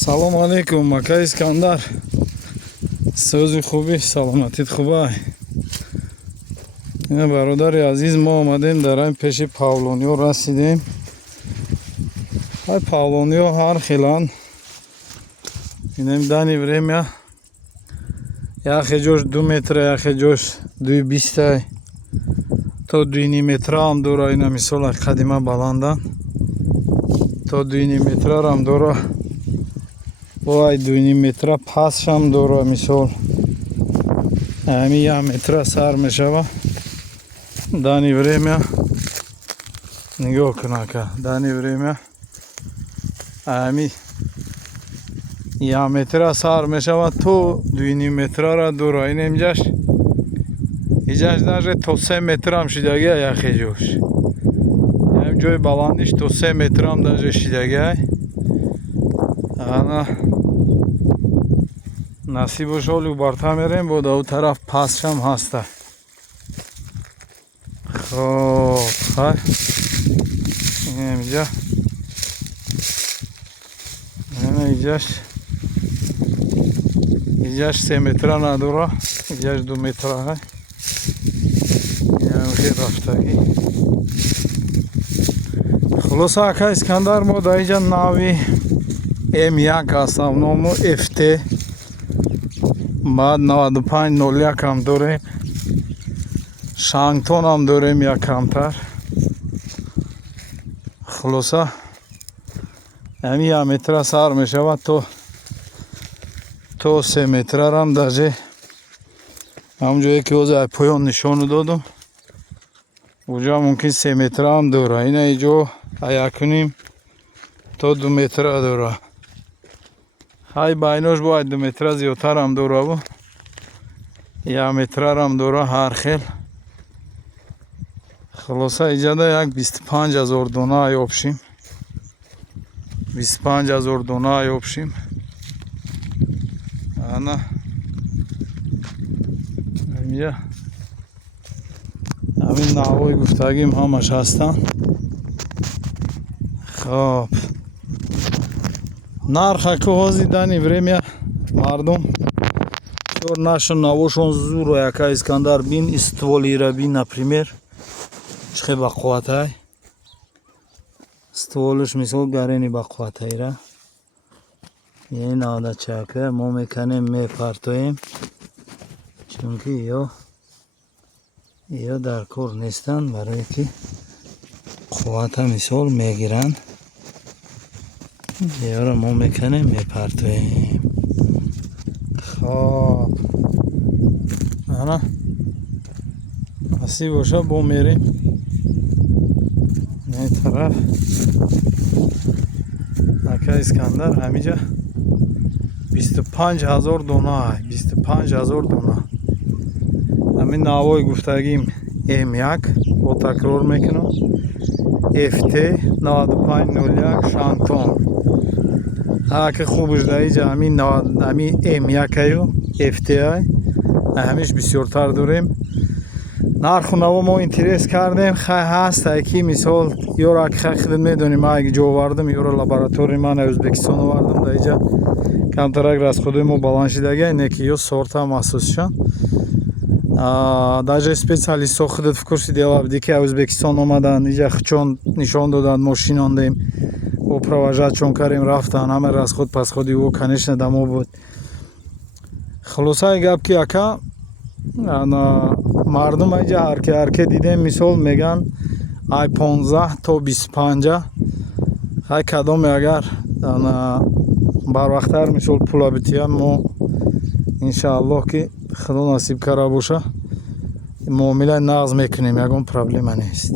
салом алейкум, Мака Искандар. Сӯзи хуби, саломатит хубай. Ина бародари азиз, мо омадем дар айн пеши павлониҳо расидем. Ай павлониҳо ҳар хеланд. Инем дани время. Яхе ҷош 2 метра, яхе ҷош 2,20 то 2,5 метра ҳам дора. Ина мисол қадима баландан. То 2,5 метра ҳам дора. Ой 2,5 метра пасшам дора мисол. Ами 1 метра сар мешава. Дани время. Нигоҳ кун ака. Дани время. Ами 1 метра сар мешава то 2,5 метрара дора. Инем ҷаш. Иҷаш даже то 3 метрам шидагия яхе ҷош. Ям ҷои баландиш то 3 метрам даже шидагия. Ана насибу шолу барта мерем, бо да у тараф пасшам ҳаста. Хоб, хай. Инем ҷа. Ана иҷаш. Иҷаш 3 метра надора. Иҷаш 2 метра ҳай. Инем хи рафтаги. Хулоса ака Искандар, мо да иҷа нави М1 ҳастам, ному FT. Баъд 9501 ҳам дорем. Шангтон ҳам дорем як камтар. Хулоса ами 1 метра сар мешавад то 3 метрарам даже ҳамҷое ки ҳозир поён нишону додум. Уҷа мумкин 3 метра ҳам дора. Ина иҷо 1,5 то 2 метра дора. Ҳай байнош бояд 2 метра зиёдтар ҳам дора бу. 1 метрар ҳам дора ҳар хел. Хулоса иҷада як 25,000 дона ёбшим. 25,000 дона ёбшим. Ана амия ҳамин навои гуфтагим ҳамаш ҳастанд. Хоб нарха ки ҳозир дани время мардум чор нашу навошон зуро яка Искандар бин стволира бин например чхе бақувватай стволиш мисол гарени бақувватайра яни навдачака мо меканем мепартоем чунки ё дар кор нестанд барое ки қуввата мисол мегиранд. Яра мо меканем мепартоем. Хоб ана аси боша бо мерем не тараф ака Искандар ҳамиҷа 25,000 дона 25,000 дона. ҳамин навои гуфтагим М1 бо такрор мекунам FT 9501 Шантон. Ака хубиш да иҷа ҳамин М1 аю FT ҳамиш бисёртар дорем. Нарху наво мо интерес кардем. Хай ҳаст ки мисол ёро ак хай худат медонем аг ҷо овардам ёро лаборатории ман Ӯзбекистон овардам да иҷа камтарак расходҳои мо баланд шидагия не ки ё сорта махсусшан. Даже специалистҳо худат фикрши делабди ки Ӯзбекистон омадан иҷа хучон нишон доданд мо шинондем бо провожатшон кардем рафтан ҳама расход пасходи ӯ конечно дамо буд. Хулосаи гап ки ака мардум иҷа ҳарке дидем мисол меган ай 15 то 25 ҳай кадоме агар барвақттар мисол пула битиям мо иншааллоҳ ки худо насиб кара боша муомилаи нағз мекунем, ягон проблема нест.